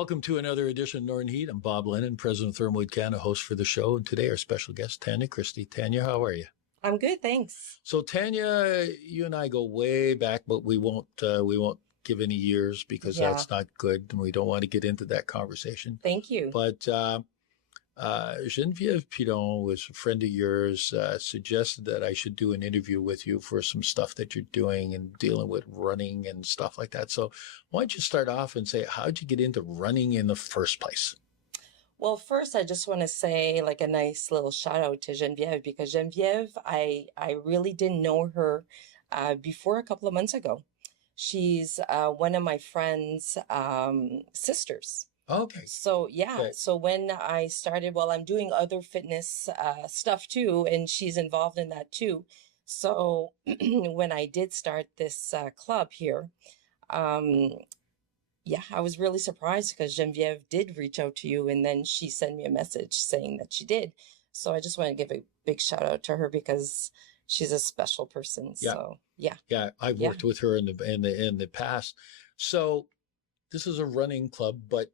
Welcome to another edition of Northern Heat. I'm Bob Lennon, President of ThermalWood Canada, host for the show. And today our special guest, Tanya Christie. Tanya, how are you? I'm good, thanks. So Tanya, you and I go way back, but we won't give any years because that's not good. And we don't want to get into that conversation. Thank you. But Geneviève Pidon was a friend of yours, suggested that I should do an interview with you for some stuff that you're doing and dealing with running and stuff like that. So why don't you start off and say, how'd you get into running in the first place? Well, first, I just want to say like a nice little shout out to Geneviève because Geneviève, I really didn't know her before a couple of months ago. She's one of my friend's sisters. Okay. So, yeah. Okay. So when I started, well, I'm doing other fitness stuff too, and she's involved in that too. So when I did start this club here, I was really surprised because Geneviève did reach out to you, and then she sent me a message saying that she did. So I just want to give a big shout out to her because she's a special person. Yeah. So, yeah. Yeah, I've worked with her in the past. So this is a running club, but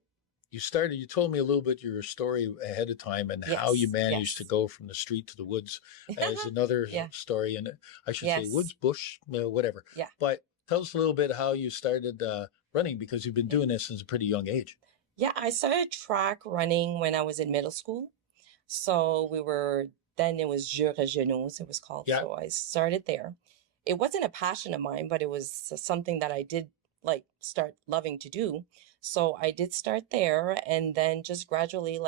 you told me a little bit your story ahead of time and how you managed to go from the street to the woods as another story. And I should say woods, bush, whatever. Yeah. But tell us a little bit how you started running because you've been doing this since a pretty young age. Yeah, I started track running when I was in middle school. So then it was Jeux Régionaux, it was called. Yeah. So I started there. It wasn't a passion of mine, but it was something that I did start loving to do. So I did start there and then just gradually,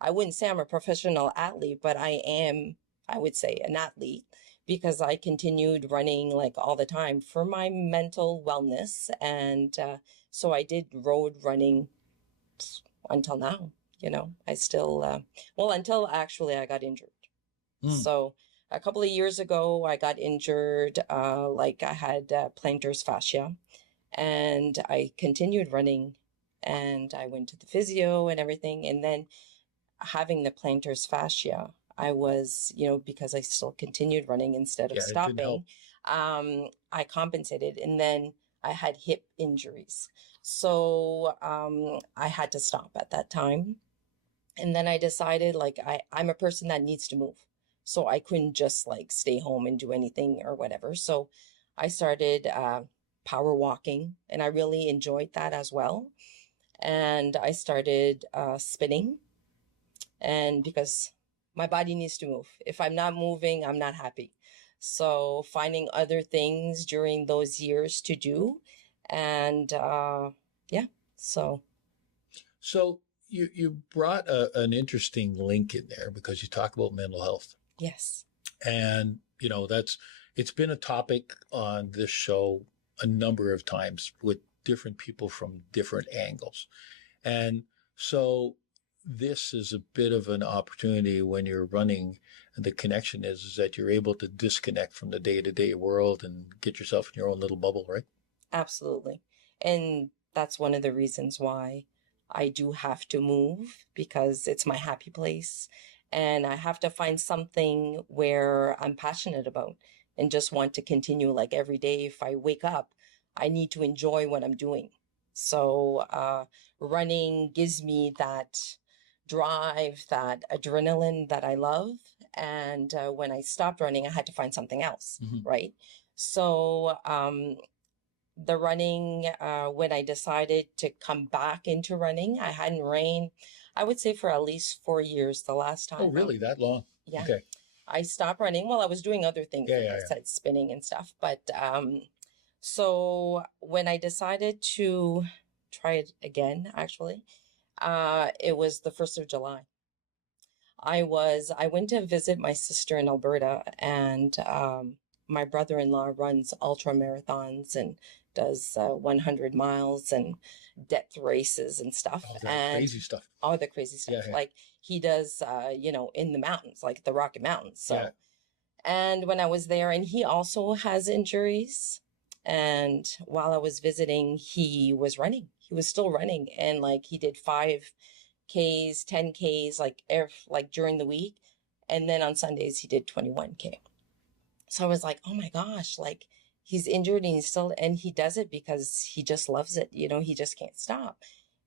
I wouldn't say I'm a professional athlete, but I would say an athlete because I continued running all the time for my mental wellness. And so I did road running until now, I still, until actually I got injured. So a couple of years ago, I got injured, I had plantar fascia. And I continued running and I went to the physio and everything. And then having the plantar fascia, I was, because I still continued running instead of stopping, I compensated. And then I had hip injuries. So I had to stop at that time. And then I decided I'm a person that needs to move. So I couldn't just stay home and do anything or whatever. So I started power walking, and I really enjoyed that as well. And I started spinning, and because my body needs to move. If I'm not moving, I'm not happy. So finding other things during those years to do, and So you brought an interesting link in there because you talk about mental health. Yes. And it's been a topic on this show a number of times with different people from different angles. And so this is a bit of an opportunity when you're running, and the connection is that you're able to disconnect from the day-to-day world and get yourself in your own little bubble, right? Absolutely. And that's one of the reasons why I do have to move, because it's my happy place. And I have to find something where I'm passionate about and just want to continue every day. If I wake up, I need to enjoy what I'm doing. So running gives me that drive, that adrenaline that I love. And when I stopped running, I had to find something else, right? So the running, when I decided to come back into running, I hadn't ran, I would say, for at least 4 years the last time. Oh, really? That long? Yeah. Okay. I stopped running. Well, I was doing other things, I said, spinning and stuff. But so when I decided to try it again, actually, it was the 1st of July. I went to visit my sister in Alberta, and my brother-in-law runs ultra marathons and does 100 miles and depth races and stuff. All that crazy stuff. All the crazy stuff. Yeah. He does, in the mountains, the Rocky Mountains. So, and when I was there, and he also has injuries. And while I was visiting, he was running. He was still running. And he did 5Ks, 10Ks, during the week. And then on Sundays, he did 21K. So I was like, oh my gosh, he's injured and and he does it because he just loves it. He just can't stop.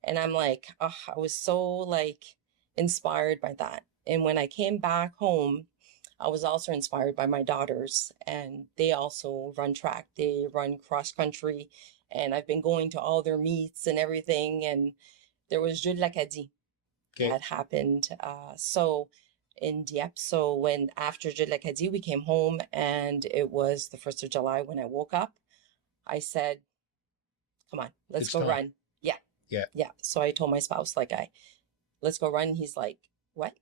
And I'm like, oh, I was so like inspired by that. And when I came back home, I was also inspired by my daughters, and they also run track. They run cross country, and I've been going to all their meets and everything. And there was Jude Lacadie Okay. that happened. So in Dieppe. So when after Jude Lacadie, we came home, and it was the 1st of July when I woke up. I said, come on, let's It's go time. run. Yeah. Yeah. Yeah. So I told my spouse, like, let's go run. He's like, what?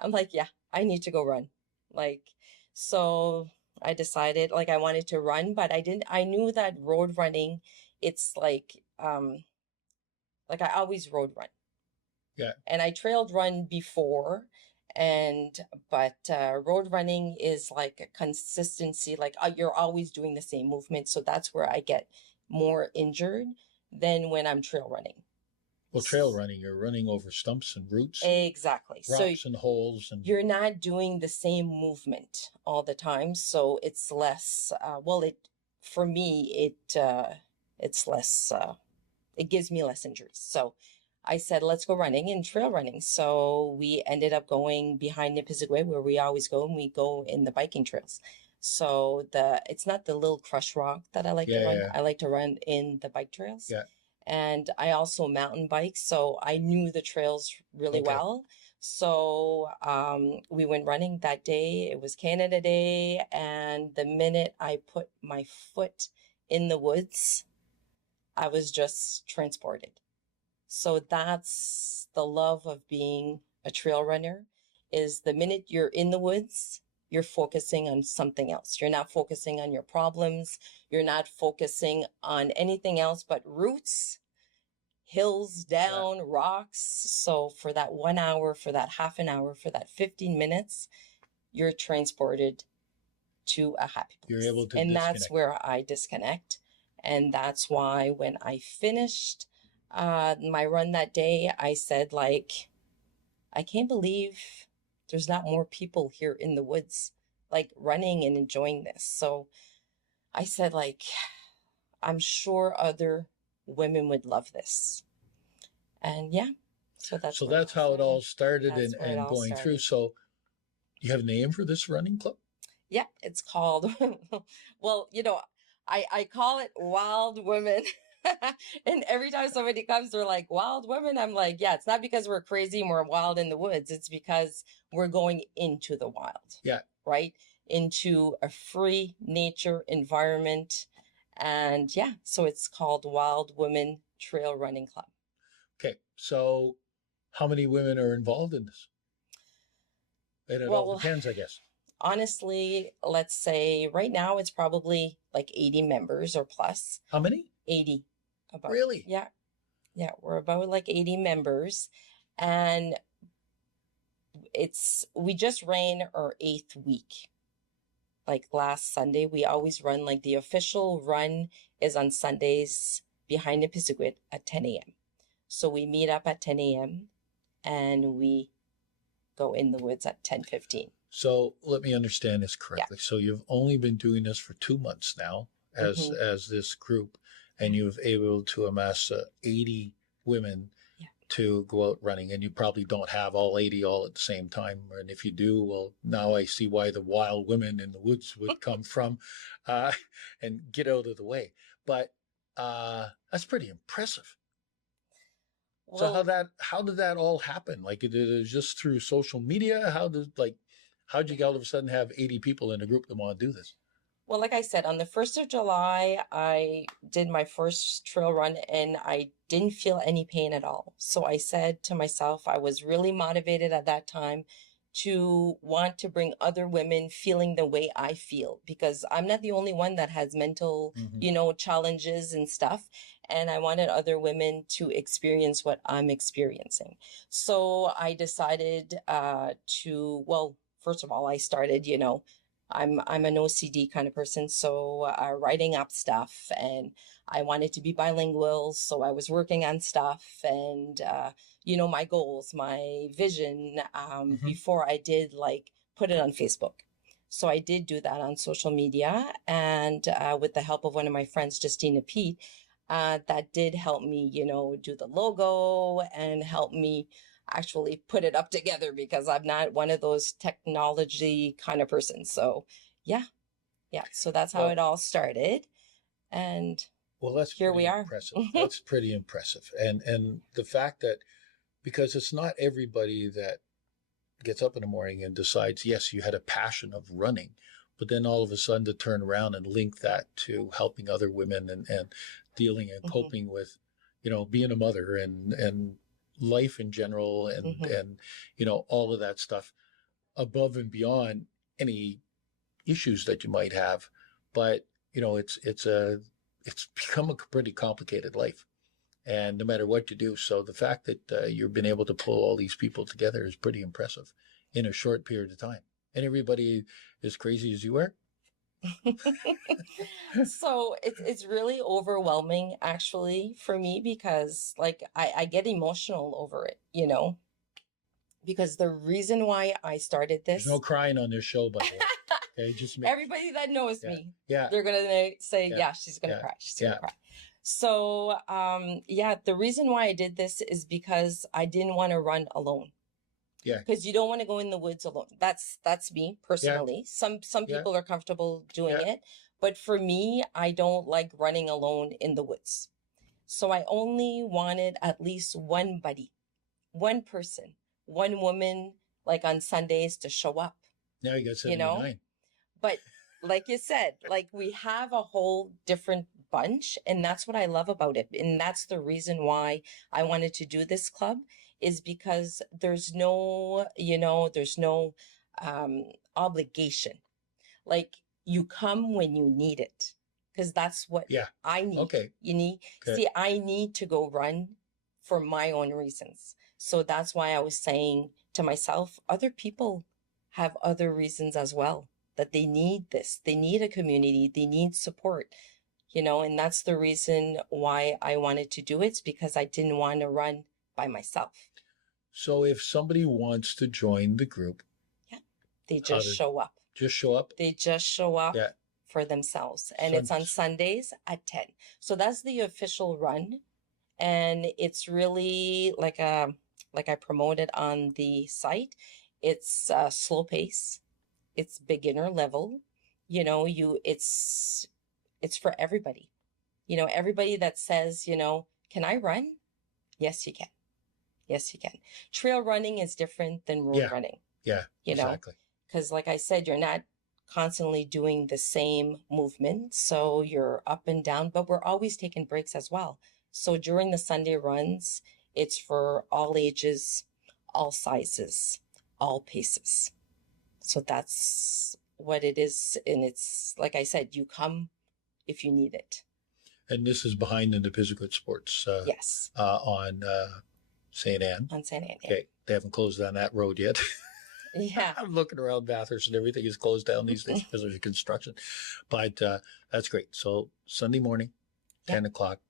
I'm like, yeah, I need to go run. Like, so I decided, like, I wanted to run, but I knew that road running, it's like I always road run. Yeah. And I trailed run before, but road running is like a consistency, like you're always doing the same movement. So that's where I get more injured than when I'm trail running. Well, trail running, you're running over stumps and roots, Exactly. rocks and holes, and you're not doing the same movement all the time. So it's less, for me, it's less, it gives me less injuries. So I said, let's go running and trail running. So we ended up going behind Nepisiquit, where we always go, and we go in the biking trails. So it's not the little crush rock that I like to run. Yeah. I like to run in the bike trails. Yeah. And I also mountain bike, so I knew the trails really well. So we went running that day. It was Canada Day, and the minute I put my foot in the woods, I was just transported. So that's the love of being a trail runner, is the minute you're in the woods, you're focusing on something else. You're not focusing on your problems. You're not focusing on anything else but roots, hills, down, rocks. So for that 1 hour, for that half an hour, for that 15 minutes, you're transported to a happy place. You're able to and disconnect. That's where I disconnect. And that's why when I finished my run that day, I said, like, I can't believe there's not more people here in the woods, like running and enjoying this. So I said, like, I'm sure other women would love this. And yeah, so that's how it all started and going through. So you have a name for this running club? Yeah, it's called, well, I call it Wild Women. And every time somebody comes, they're like, Wild Women. I'm like, yeah, it's not because we're crazy and we're wild in the woods. It's because we're going into the wild. Yeah. Right? Into a free nature environment. And yeah, so it's called Wild Women Trail Running Club. Okay. So how many women are involved in this? And it all depends, I guess. Honestly, let's say right now it's probably like 80 members or plus. How many? 80. About. Really? Yeah. Yeah, we're about like 80 members. And we just ran our 8th week. Like last Sunday, we always run, like the official run is on Sundays behind Nepisiquit at 10 a.m. So we meet up at 10 a.m. and we go in the woods at 10:15. So let me understand this correctly. Yeah. So you've only been doing this for 2 months now as this group, and you've able to amass 80 women to go out running, and you probably don't have all 80 all at the same time. And if you do, well, now I see why the wild women in the woods would come from and get out of the way. But that's pretty impressive. Well, so how did that all happen? Like, it is just through social media? How'd you all of a sudden have 80 people in a group that want to do this? Well, like I said, on the 1st of July, I did my first trail run and I didn't feel any pain at all. So I said to myself, I was really motivated at that time to want to bring other women feeling the way I feel, because I'm not the only one that has mental, challenges and stuff. And I wanted other women to experience what I'm experiencing. So I decided first of all, I started, I'm an OCD kind of person, so writing up stuff, and I wanted to be bilingual, so I was working on stuff and my goals, my vision before I did put it on Facebook. So I did do that on social media, and with the help of one of my friends, Justina Pete, that did help me, do the logo and help me actually put it up together because I'm not one of those technology kind of persons. So yeah, so that's how it all started. And well, that's here we pretty are. impressive. That's pretty impressive. And the fact that, because it's not everybody that gets up in the morning and decides, yes, you had a passion of running, but then all of a sudden to turn around and link that to helping other women and dealing and coping with, being a mother and life in general and all of that stuff above and beyond any issues that you might have. But it's become a pretty complicated life, and no matter what you do. So the fact that you've been able to pull all these people together is pretty impressive in a short period of time. And everybody as crazy as you are. So it's really overwhelming actually for me because like I get emotional over it, because the reason why I started this. There's no crying on this show, by the way. Okay, just everybody that knows me, yeah, they're gonna say, yeah, she's gonna cry. She's gonna cry. So the reason why I did this is because I didn't want to run alone. Yeah. Because you don't want to go in the woods alone. That's me personally. Some people are comfortable doing it, but for me, I don't like running alone in the woods. So I only wanted at least one buddy, one person, one woman, like on Sundays to show up. Now you got 79. But like you said, like we have a whole different bunch, and that's what I love about it. And that's the reason why I wanted to do this club, is because there's no, obligation. Like you come when you need it, because that's what I need. Okay. See, I need to go run for my own reasons. So that's why I was saying to myself, other people have other reasons as well, that they need this. They need a community. They need support, and that's the reason why I wanted to do it, because I didn't want to run by myself. So if somebody wants to join the group, they just show up. Just show up? They just show up for themselves. And it's on Sundays at 10. So that's the official run. And it's really like I promoted on the site. It's slow pace. It's beginner level. It's for everybody. Everybody that says, can I run? Yes, you can. Yes, you can. Trail running is different than road running. Yeah, exactly. Because like I said, you're not constantly doing the same movement. So you're up and down, but we're always taking breaks as well. So during the Sunday runs, it's for all ages, all sizes, all paces. So that's what it is. And it's, like I said, you come if you need it. And this is behind the Nepisiquit Sports. Yes. On St. Anne. On St. Anne. Okay. They haven't closed down that road yet. Yeah. I'm looking around Bathurst and everything is closed down these days because of the construction. But that's great. So Sunday morning, 10 o'clock,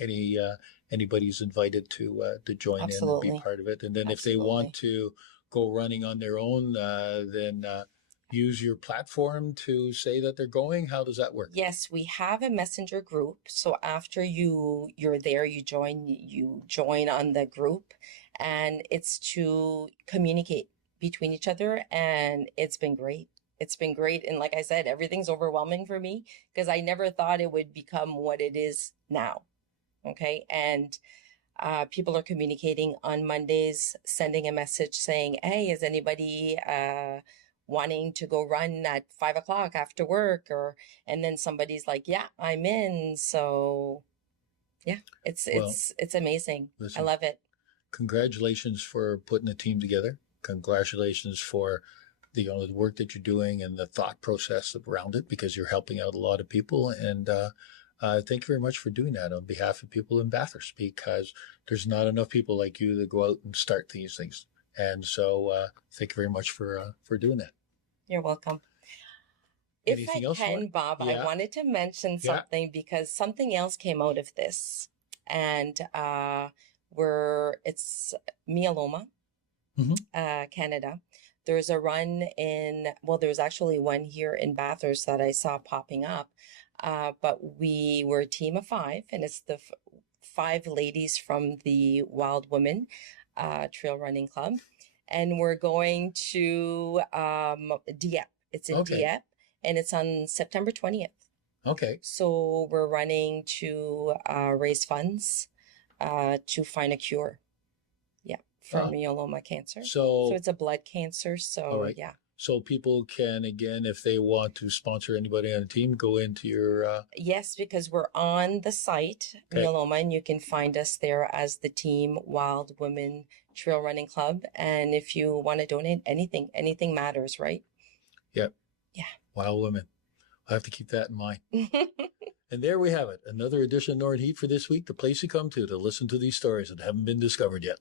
anybody's invited to join in and be part of it. And then if they want to go running on their own, then use your platform to say that they're going. How does that work? Yes, we have a messenger group. So after you're there, you join on the group, and it's to communicate between each other. And it's been great. It's been great. And like I said, everything's overwhelming for me because I never thought it would become what it is now. Okay. And people are communicating on Mondays, sending a message saying, hey, is anybody wanting to go run at 5 o'clock after work? And then somebody's like, yeah, I'm in. So yeah, it's amazing. Listen, I love it. Congratulations for putting a team together. Congratulations for the work that you're doing and the thought process around it, because you're helping out a lot of people. And thank you very much for doing that on behalf of people in Bathurst, because there's not enough people like you that go out and start these things. And so thank you very much for doing that. You're welcome. Anything else, Bob, I wanted to mention something because something else came out of this. And it's myeloma, Canada. There's a run there was actually one here in Bathurst that I saw popping up. But we were a team of 5, and it's the 5 ladies from the Wild Women Trail Running Club. And we're going to Dieppe. It's in Okay. Dieppe, and it's on September 20th. Okay. So we're running to raise funds to find a cure. Yeah, for myeloma cancer. So it's a blood cancer. So all right. yeah. So people can, again, if they want to sponsor anybody on the team, go into your... Yes, because we're on the site, Okay. myeloma, and you can find us there as the team Wild Women Trail Running Club. And if you want to donate anything matters, right? Yep. Yeah. Wild Women. I'll have to keep that in mind. And there we have it. Another edition of Northern Heat for this week, the place you come to listen to these stories that haven't been discovered yet.